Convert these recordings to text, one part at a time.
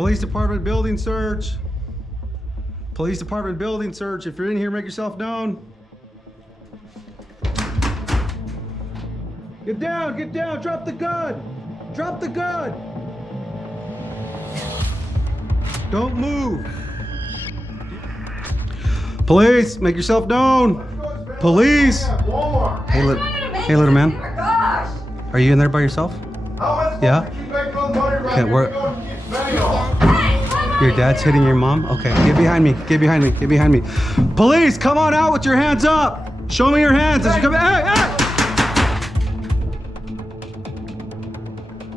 Police Department building search. Police Department building search. If you're in here, make yourself known. Get down, drop the gun. Drop the gun. Don't move. Police, make yourself known. Police. Hey, little man. Are you in there by yourself? Yeah? Okay, your dad's hitting your mom? Okay, get behind me, get behind me, get behind me. Police, come on out with your hands up. Show me your hands as you come. Hey, hey!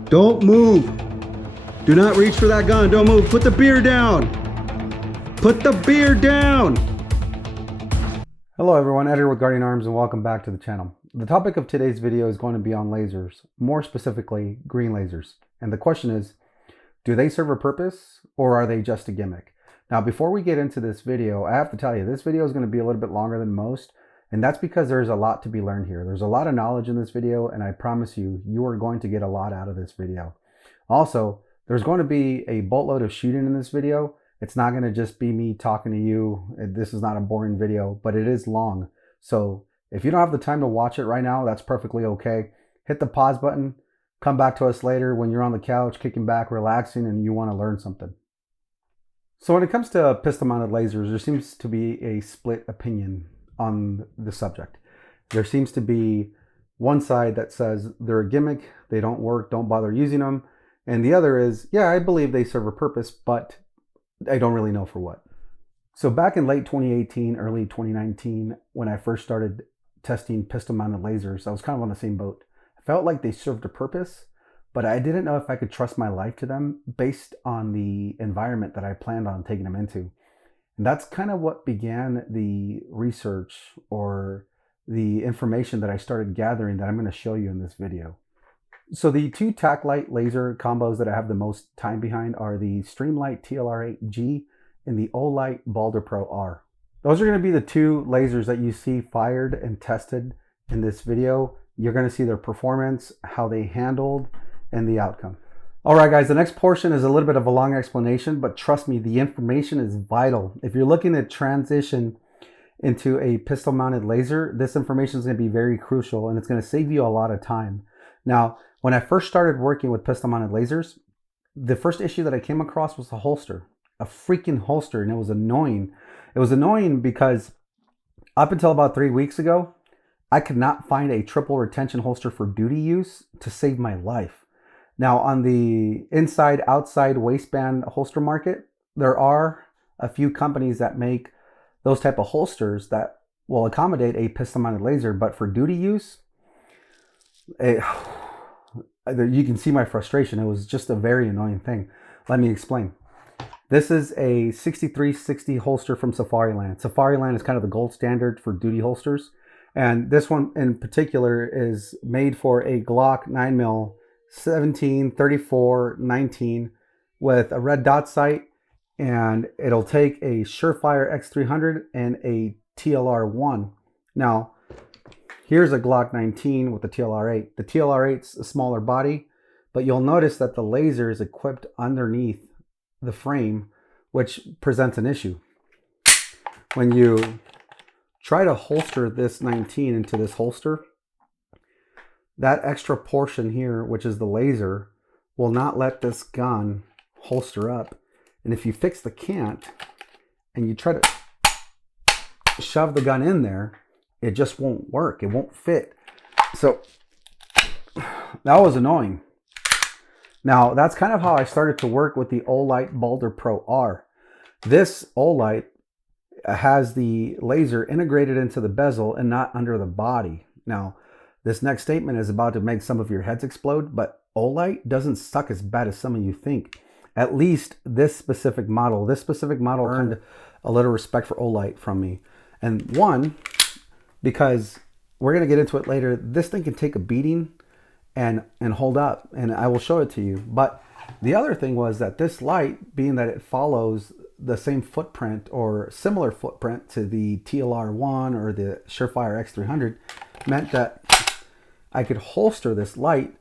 Don't move. Do not reach for that gun. Don't move. Put the beer down. Put the beer down. Hello everyone, Edgar with Guardian Arms, and welcome back to the channel. The topic of today's video is going to be on lasers, more specifically green lasers. And the question is, do they serve a purpose or are they just a gimmick? Now, before we get into this video, I have to tell you, this video is going to be a little bit longer than most. And that's because there's a lot to be learned here. There's a lot of knowledge in this video, and I promise you, you are going to get a lot out of this video. Also, there's going to be a boatload of shooting in this video. It's not going to just be me talking to you. This is not a boring video, but it is long. So if you don't have the time to watch it right now, that's perfectly okay. Hit the pause button. Come back to us later when you're on the couch, kicking back, relaxing, and you want to learn something. So when it comes to pistol-mounted lasers, there seems to be a split opinion on the subject. There seems to be one side that says they're a gimmick, they don't work, don't bother using them. And the other is, yeah, I believe they serve a purpose, but I don't really know for what. So back in late 2018, early 2019, when I first started testing pistol-mounted lasers, I was kind of on the same boat. I felt like they served a purpose, but I didn't know if I could trust my life to them based on the environment that I planned on taking them into. And that's kind of what began the research or the information that I started gathering that I'm going to show you in this video. So the two TacLite laser combos that I have the most time behind are the Streamlight TLR8G and the Olight Balder Pro R. Those are going to be the two lasers that you see fired and tested in this video. You're going to see their performance, how they handled, and the outcome. All right, guys, the next portion is a little bit of a long explanation, but trust me, the information is vital. If you're looking to transition into a pistol-mounted laser, this information is going to be very crucial, and it's going to save you a lot of time. Now, when I first started working with pistol-mounted lasers, the first issue that I came across was a holster, a freaking holster, and it was annoying. It was annoying because up until about 3 weeks ago, I could not find a triple retention holster for duty use to save my life. Now, on the inside-outside waistband holster market, there are a few companies that make those type of holsters that will accommodate a pistol-mounted laser, but for duty use, you can see my frustration. It was just a very annoying thing. Let me explain. This is a 6360 holster from Safariland. Safariland is kind of the gold standard for duty holsters, and this one in particular is made for a Glock 9mm 17, 34, 19 with a red dot sight, and it'll take a Surefire X300 and a TLR1. Now, here's a Glock 19 with the TLR8. The TLR8's a smaller body, but you'll notice that the laser is equipped underneath the frame, which presents an issue. When you try to holster this 19 into this holster, that extra portion here, which is the laser, will not let this gun holster up. And if you fix the cant and you try to shove the gun in there, it just won't work. It won't fit. So that was annoying. Now, that's kind of how I started to work with the Olight Balder Pro R. This Olight has the laser integrated into the bezel and not under the body. Now, this next statement is about to make some of your heads explode, but Olight doesn't suck as bad as some of you think. At least this specific model. This specific model earned a little respect for Olight from me. And one, because we're going to get into it later, this thing can take a beating and hold up, and I will show it to you. But the other thing was that this light, being that it follows the same footprint or similar footprint to the TLR1 or the Surefire X300, meant that I could holster this light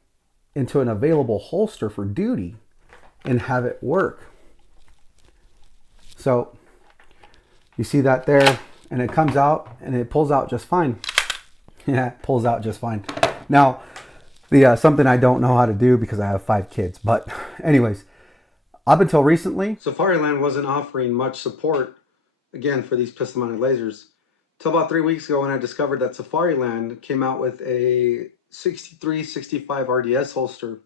into an available holster for duty and have it work. So you see that there, and it comes out and it pulls out just fine. Yeah, it pulls out just fine. Now, the something I don't know how to do because I have 5 kids. But anyways, up until recently, Safariland wasn't offering much support, again, for these pistol-mounted lasers. Till about 3 weeks ago when I discovered that Safariland came out with a 6365 RDS holster,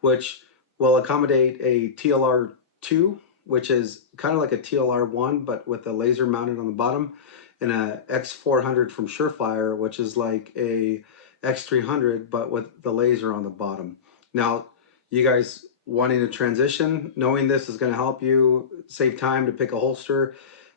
which will accommodate a TLR2, which is kind of like a TLR1, but with a laser mounted on the bottom, and a X400 from Surefire, which is like a X300, but with the laser on the bottom. Now, you guys wanting to transition, knowing this is going to help you save time to pick a holster.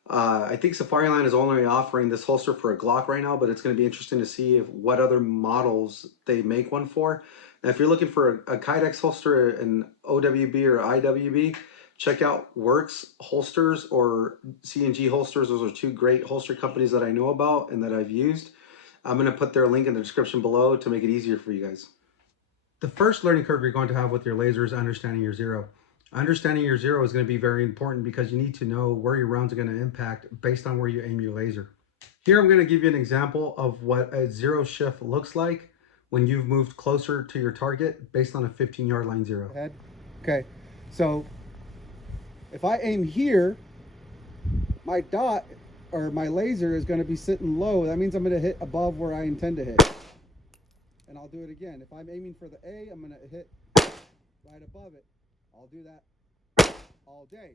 I think Safariland is only offering this holster for a Glock right now, but it's going to be interesting to see what other models they make one for. Now, if you're looking for a Kydex holster, an OWB or IWB, check out Works Holsters or C&G Holsters. Those are 2 great holster companies that I know about and that I've used. I'm going to put their link in the description below to make it easier for you guys. The first learning curve you're going to have with your laser is understanding your zero. Understanding your zero is going to be very important because you need to know where your rounds are going to impact based on where you aim your laser. Here I'm going to give you an example of what a zero shift looks like when you've moved closer to your target based on a 15-yard line zero. Okay, so if I aim here, my dot or my laser is going to be sitting low. That means I'm going to hit above where I intend to hit. And I'll do it again. If I'm aiming for the A, I'm going to hit right above it. I'll do that all day.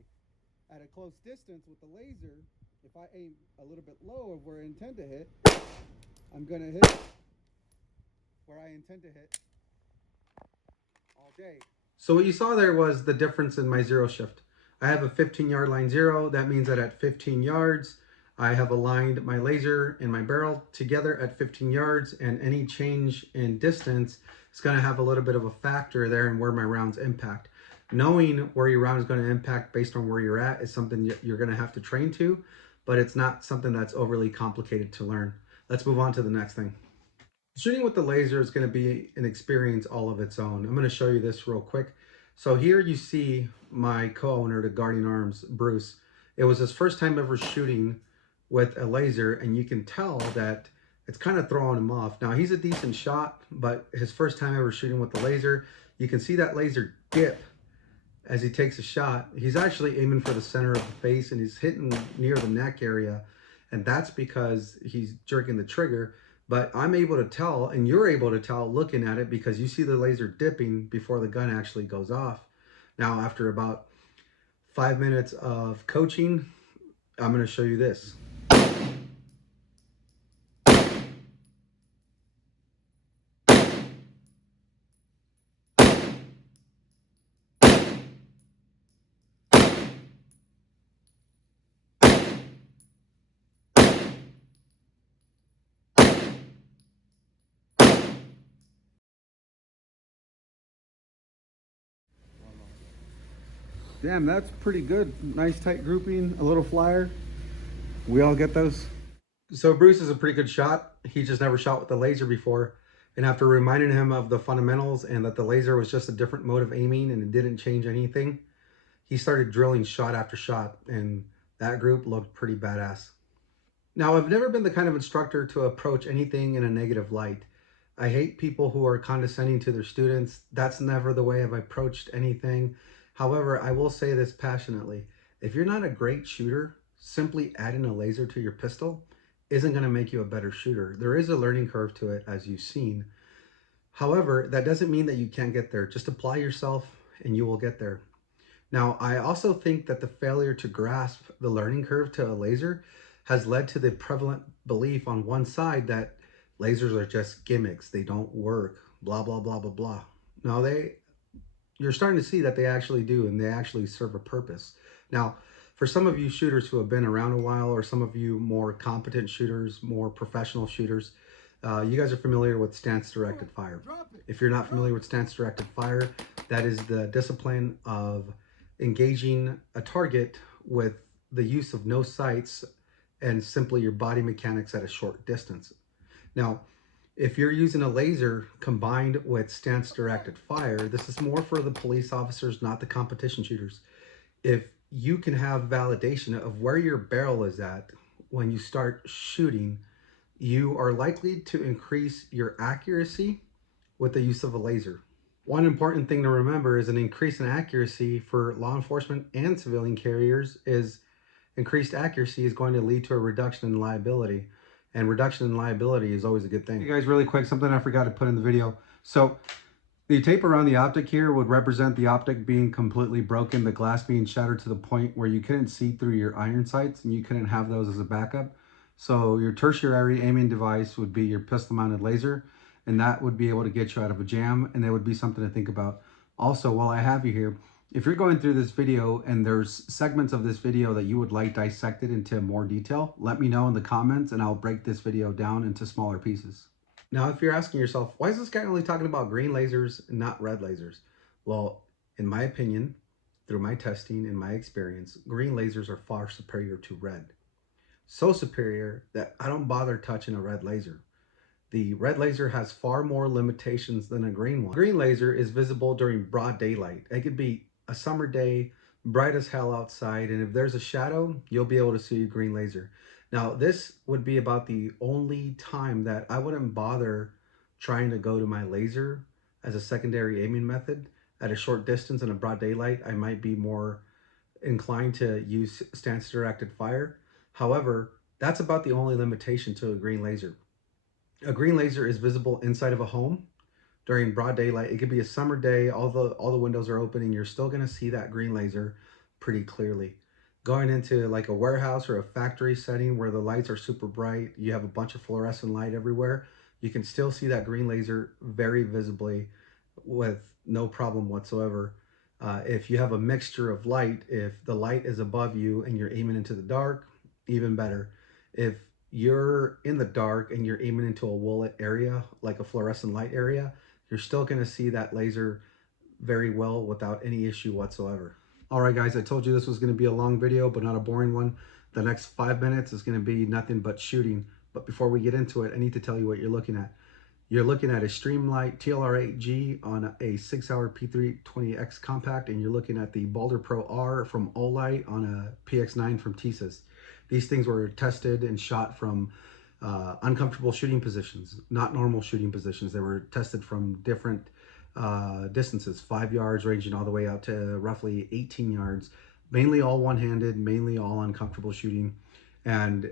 At a close distance with the laser, if I aim a little bit low of where I intend to hit, I'm going to hit where I intend to hit all day. So what you saw there was the difference in my zero shift. I have a 15-yard line zero. That means that at 15 yards, I have aligned my laser and my barrel together at 15 yards, and any change in distance is going to have a little bit of a factor there in where my rounds impact. Knowing where your round is going to impact based on where you're at is something you're going to have to train to, but it's not something that's overly complicated to learn. Let's move on to the next thing. Shooting with the laser is going to be an experience all of its own. I'm going to show you this real quick. So here you see my co-owner to Guardian Arms, Bruce. It was his first time ever shooting with a laser, and you can tell that it's kind of throwing him off. Now, he's a decent shot, but his first time ever shooting with the laser, you can see that laser dip as he takes a shot. He's actually aiming for the center of the face, and he's hitting near the neck area, and that's because he's jerking the trigger. But I'm able to tell, and you're able to tell looking at it, because you see the laser dipping before the gun actually goes off. Now, after about 5 minutes of coaching, I'm going to show you this. Damn, that's pretty good. Nice tight grouping, a little flyer. We all get those. So Bruce is a pretty good shot. He just never shot with the laser before. And after reminding him of the fundamentals and that the laser was just a different mode of aiming and it didn't change anything, he started drilling shot after shot, and that group looked pretty badass. Now, I've never been the kind of instructor to approach anything in a negative light. I hate people who are condescending to their students. That's never the way I've approached anything. However, I will say this passionately. If you're not a great shooter, simply adding a laser to your pistol isn't going to make you a better shooter. There is a learning curve to it, as you've seen. However, that doesn't mean that you can't get there. Just apply yourself and you will get there. Now, I also think that the failure to grasp the learning curve to a laser has led to the prevalent belief on one side that lasers are just gimmicks. They don't work, blah, blah, blah, blah, blah. No, you're starting to see that they actually do, and they actually serve a purpose. Now, for some of you shooters who have been around a while, or some of you more competent shooters, more professional shooters, you guys are familiar with stance-directed fire. If you're not familiar with stance-directed fire, that is the discipline of engaging a target with the use of no sights and simply your body mechanics at a short distance. Now, if you're using a laser combined with stance-directed fire, this is more for the police officers, not the competition shooters. If you can have validation of where your barrel is at when you start shooting, you are likely to increase your accuracy with the use of a laser. One important thing to remember is an increase in accuracy for law enforcement and civilian carriers is increased accuracy is going to lead to a reduction in liability. And reduction in liability is always a good thing. Hey guys, really quick, something I forgot to put in the video. So the tape around the optic here would represent the optic being completely broken, the glass being shattered to the point where you couldn't see through your iron sights and you couldn't have those as a backup. So your tertiary aiming device would be your pistol mounted laser, and that would be able to get you out of a jam, and that would be something to think about. Also, while I have you here, if you're going through this video and there's segments of this video that you would like dissected into more detail, let me know in the comments and I'll break this video down into smaller pieces. Now, if you're asking yourself, why is this guy only talking about green lasers and not red lasers? Well, in my opinion, through my testing and my experience, green lasers are far superior to red. So superior that I don't bother touching a red laser. The red laser has far more limitations than a green one. Green laser is visible during broad daylight. It could be a summer day, bright as hell outside, and if there's a shadow, you'll be able to see a green laser. Now, this would be about the only time that I wouldn't bother trying to go to my laser as a secondary aiming method. At a short distance in a broad daylight, I might be more inclined to use stance directed fire. However, that's about the only limitation to a green laser. A green laser is visible inside of a home during broad daylight. It could be a summer day, all the windows are open, and you're still going to see that green laser pretty clearly. Going into like a warehouse or a factory setting where the lights are super bright, you have a bunch of fluorescent light everywhere, you can still see that green laser very visibly with no problem whatsoever. If you have a mixture of light, if the light is above you and you're aiming into the dark, even better. If you're in the dark and you're aiming into a woolet area, like a fluorescent light area, you're still going to see that laser very well without any issue whatsoever. All right, guys, I told you this was going to be a long video, but not a boring one. The next 5 minutes is going to be nothing but shooting. But before we get into it, I need to tell you what you're looking at. You're looking at a Streamlight TLR8G on a 6-hour P320X compact, and you're looking at the Balder Pro R from Olight on a PX9 from TSIS. These things were tested and shot from uncomfortable shooting positions, not normal shooting positions. They were tested from different distances, 5 yards ranging all the way out to roughly 18 yards, mainly all one-handed, mainly all uncomfortable shooting and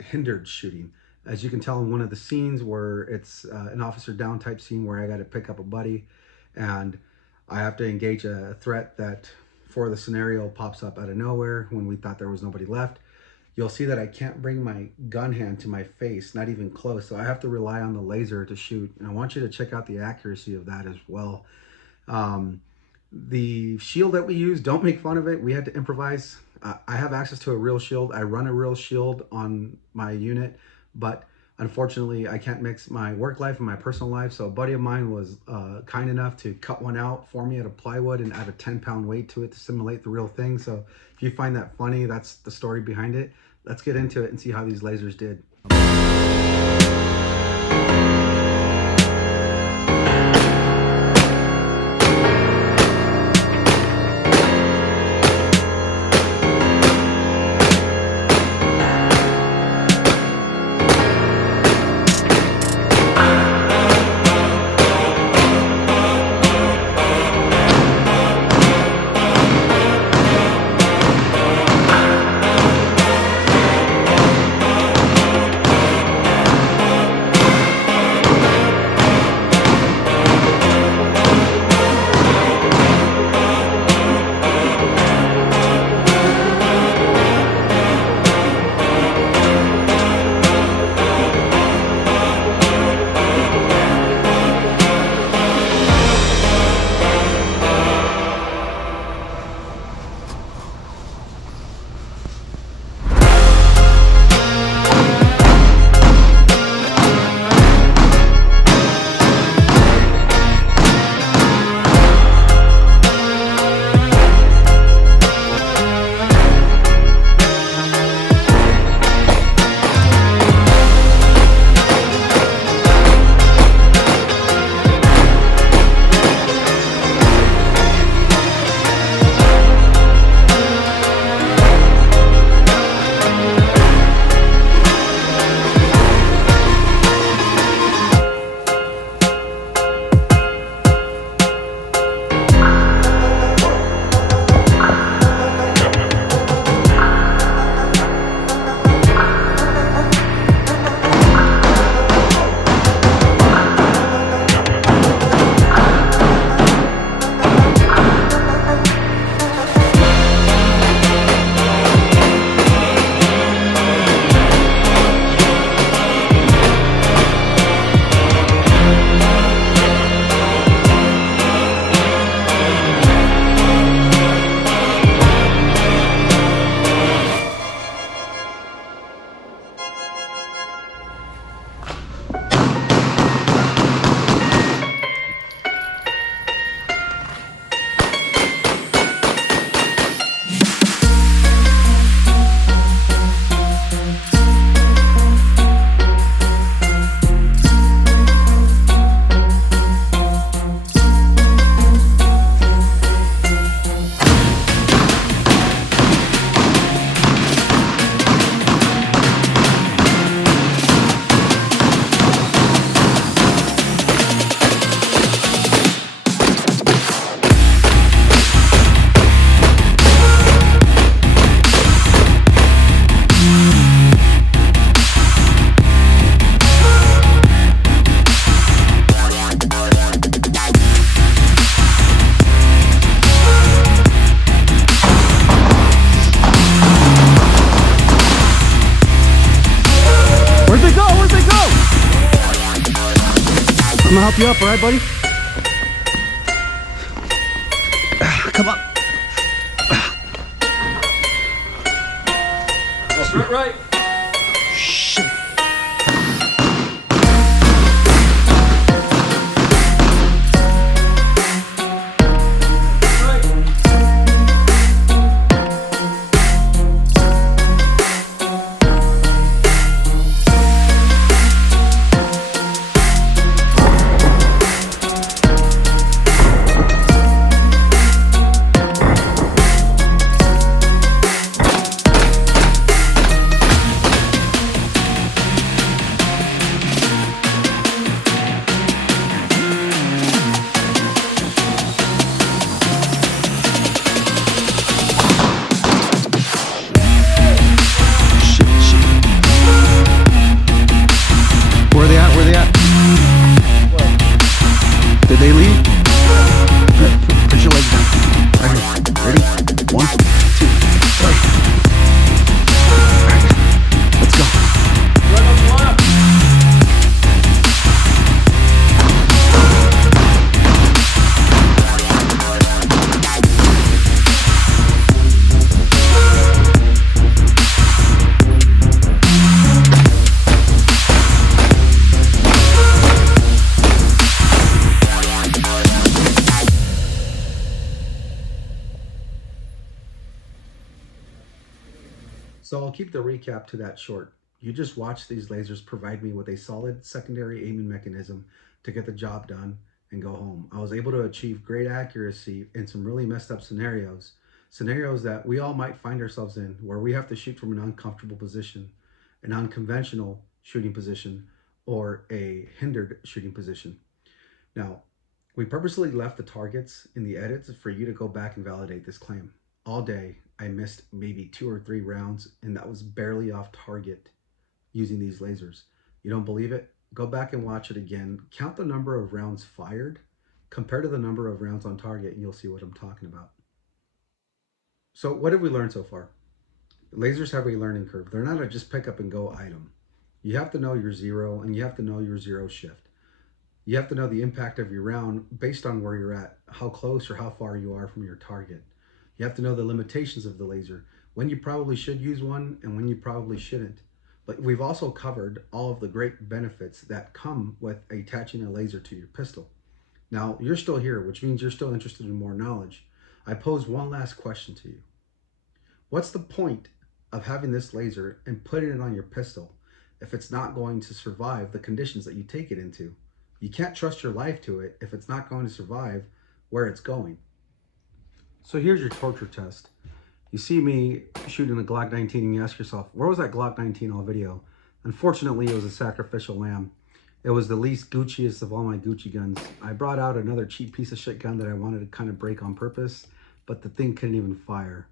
hindered shooting. As you can tell in one of the scenes where it's an officer down type scene where I got to pick up a buddy and I have to engage a threat that for the scenario pops up out of nowhere when we thought there was nobody left. You'll see that I can't bring my gun hand to my face, not even close. So I have to rely on the laser to shoot. And I want you to check out the accuracy of that as well. The shield that we use, don't make fun of it. We had to improvise. I have access to a real shield. I run a real shield on my unit, but unfortunately I can't mix my work life and my personal life. So a buddy of mine was kind enough to cut one out for me out of plywood and add a 10-pound weight to it to simulate the real thing. So if you find that funny, that's the story behind it. Let's get into it and see how these lasers did. help you up, all right, buddy? Come on. That's right. Shit. Where they at? Where they at? Did they leave? Put your legs down. Right here. Ready? 1, 2, 3. Right. Let's go. So I'll keep the recap to that short. You just watch these lasers provide me with a solid secondary aiming mechanism to get the job done and go home. I was able to achieve great accuracy in some really messed up scenarios, scenarios that we all might find ourselves in, where we have to shoot from an uncomfortable position, an unconventional shooting position, or a hindered shooting position. Now, we purposely left the targets in the edits for you to go back and validate this claim. All day, I missed maybe 2 or 3 rounds, and that was barely off target using these lasers. You don't believe it? Go back and watch it again. Count the number of rounds fired compared to the number of rounds on target, and you'll see what I'm talking about. So what have we learned so far? Lasers have a learning curve. They're not a just pick up and go item. You have to know your zero, and you have to know your zero shift. You have to know the impact of your round based on where you're at, how close or how far you are from your target. You have to know the limitations of the laser, when you probably should use one and when you probably shouldn't. But we've also covered all of the great benefits that come with attaching a laser to your pistol. Now, you're still here, which means you're still interested in more knowledge. I pose one last question to you. What's the point of having this laser and putting it on your pistol if it's not going to survive the conditions that you take it into? You can't trust your life to it if it's not going to survive where it's going. So here's your torture test. You see me shooting a Glock 19 and you ask yourself, where was that Glock 19 all video? Unfortunately, it was a sacrificial lamb. It was the least Gucciest of all my Gucci guns. I brought out another cheap piece of shit gun that I wanted to kind of break on purpose, but the thing couldn't even fire.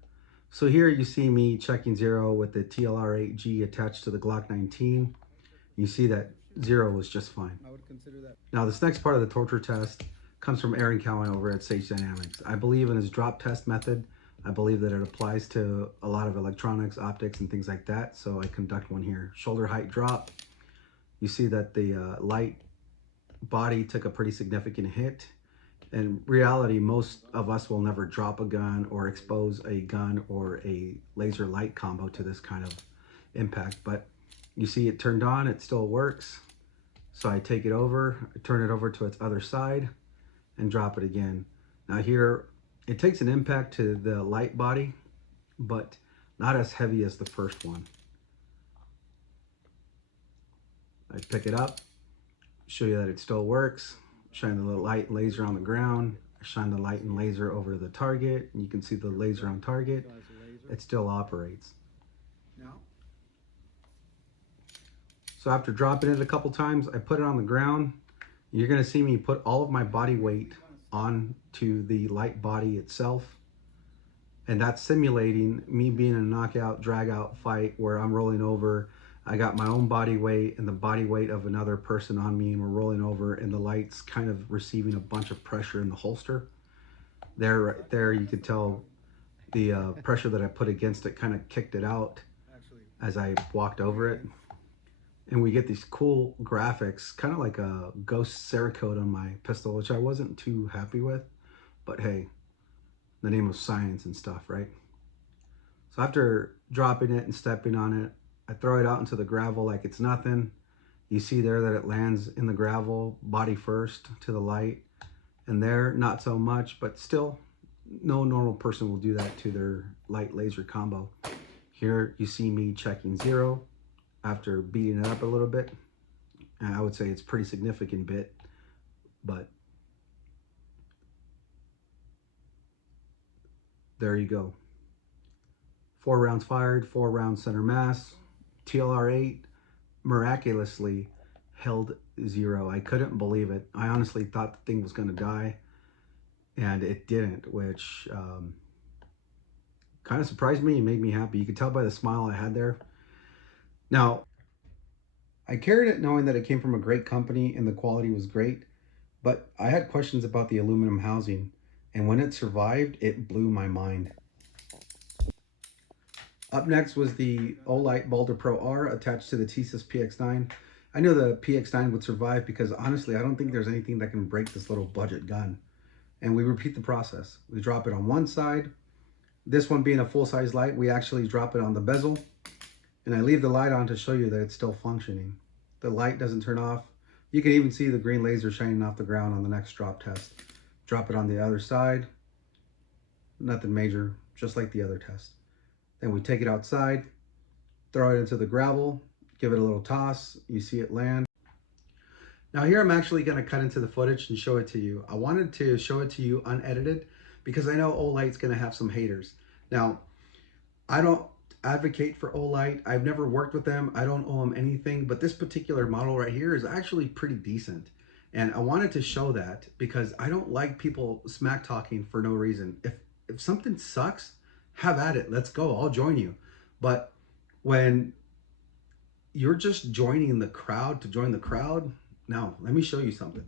So here you see me checking zero with the TLR-8G attached to the Glock 19. You see that zero was just fine. I would consider that. Now this next part of the torture test comes from Aaron Cowan over at Sage Dynamics. I believe in his drop test method. I believe that it applies to a lot of electronics, optics, and things like that. So I conduct one here. Shoulder height drop. You see that the light body took a pretty significant hit. In reality, most of us will never drop a gun or expose a gun or a laser light combo to this kind of impact. But you see it turned on, it still works. So I take it over, I turn it over to its other side and drop it again. Now here, it takes an impact to the light body, but not as heavy as the first one. I pick it up, show you that it still works, shine the light and laser on the ground, shine the light and laser over the target, and you can see the laser on target. It still operates. So after dropping it a couple times, I put it on the ground. You're gonna see me put all of my body weight onto the light body itself. And that's simulating me being in a knockout, drag out fight where I'm rolling over. I got my own body weight and the body weight of another person on me, and we're rolling over, and the light's kind of receiving a bunch of pressure in the holster. There, right there, you could tell the pressure that I put against it kind of kicked it out as I walked over it. and we get these cool graphics, kind of like a ghost Cerakote on my pistol, which I wasn't too happy with, but hey, the name of science and stuff, right? So after dropping it and stepping on it, I throw it out into the gravel like it's nothing. You see there that it lands in the gravel, body first to the light, and there, not so much, but still, no normal person will do that to their light laser combo. Here you see me checking 0 after beating it up a little bit. And I would say it's a pretty significant bit, but there you go. 4 rounds fired, 4 rounds center mass. TLR8 miraculously held 0. I couldn't believe it. I honestly thought the thing was going to die, and it didn't, which kind of surprised me and made me happy. You could tell by the smile I had there. Now, I carried it knowing that it came from a great company and the quality was great, but I had questions about the aluminum housing, and when it survived, it blew my mind. Up next was the Olight Boulder Pro R attached to the TSIS PX9. I knew the PX9 would survive because honestly, I don't think there's anything that can break this little budget gun. And we repeat the process. We drop it on one side. This one being a full-size light, we actually drop it on the bezel. And I leave the light on to show you that it's still functioning. The light doesn't turn off. You can even see the green laser shining off the ground on the next drop test. Drop it on the other side. Nothing major, just like the other test. Then we take it outside, throw it into the gravel, give it a little toss. You see it land. Now here I'm actually going to cut into the footage and show it to you. I wanted to show it to you unedited because I know Olight's going to have some haters. Now, I don't advocate for Olight. I've never worked with them. I don't owe them anything, but this particular model right here is actually pretty decent. And I wanted to show that because I don't like people smack talking for no reason. If something sucks, have at it. Let's go. I'll join you. But when you're just joining the crowd to join the crowd, now let me show you something.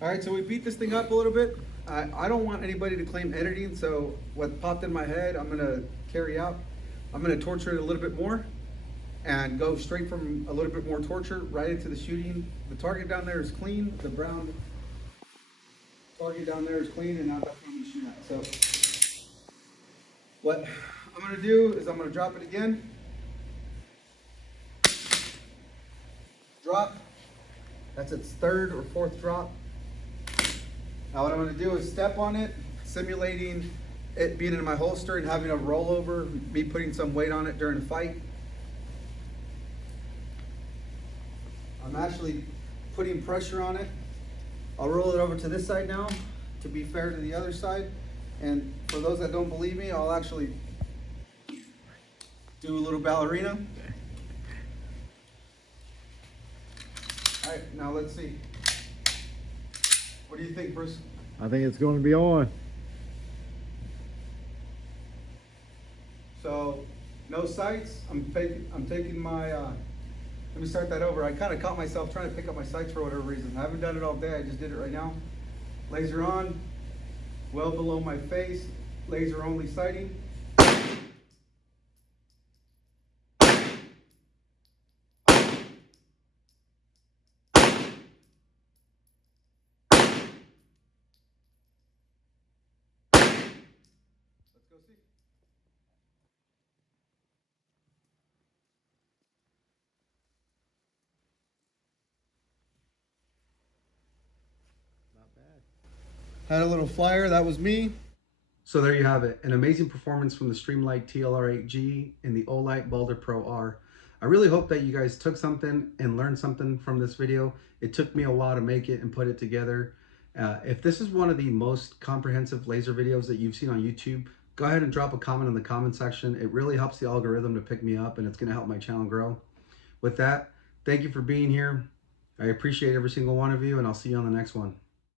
All right, so we beat this thing up a little bit. I don't want anybody to claim editing, so what popped in my head, I'm gonna carry out. I'm gonna torture it a little bit more and go straight from a little bit more torture right into the shooting. The target down there is clean. The brown target down there is clean, and now that's what I'm gonna shoot at. So what I'm gonna do is I'm gonna drop it again. Drop. That's its 3rd or 4th drop. Now what I'm gonna do is step on it, simulating it being in my holster and having a rollover, me putting some weight on it during the fight. I'm actually putting pressure on it. I'll roll it over to this side now to be fair to the other side. And for those that don't believe me, I'll actually do a little ballerina. All right, now let's see. What do you think, Bruce? I think it's going to be on. So, no sights. I'm taking my, let me start that over. I kind of caught myself trying to pick up my sights for whatever reason. I haven't done it all day. I just did it right now. Laser on, well below my face, laser only sighting. Let's go see. Not bad. Had a little flyer, that was me. So there you have it, an amazing performance from the Streamlight TLR8G and the Olight Boulder Pro R. I really hope that you guys took something and learned something from this video. It took me a while to make it and put it together. If this is one of the most comprehensive laser videos that you've seen on YouTube, go ahead and drop a comment in the comment section. It really helps the algorithm to pick me up, and it's going to help my channel grow. With that, thank you for being here. I appreciate every single one of you, and I'll see you on the next one.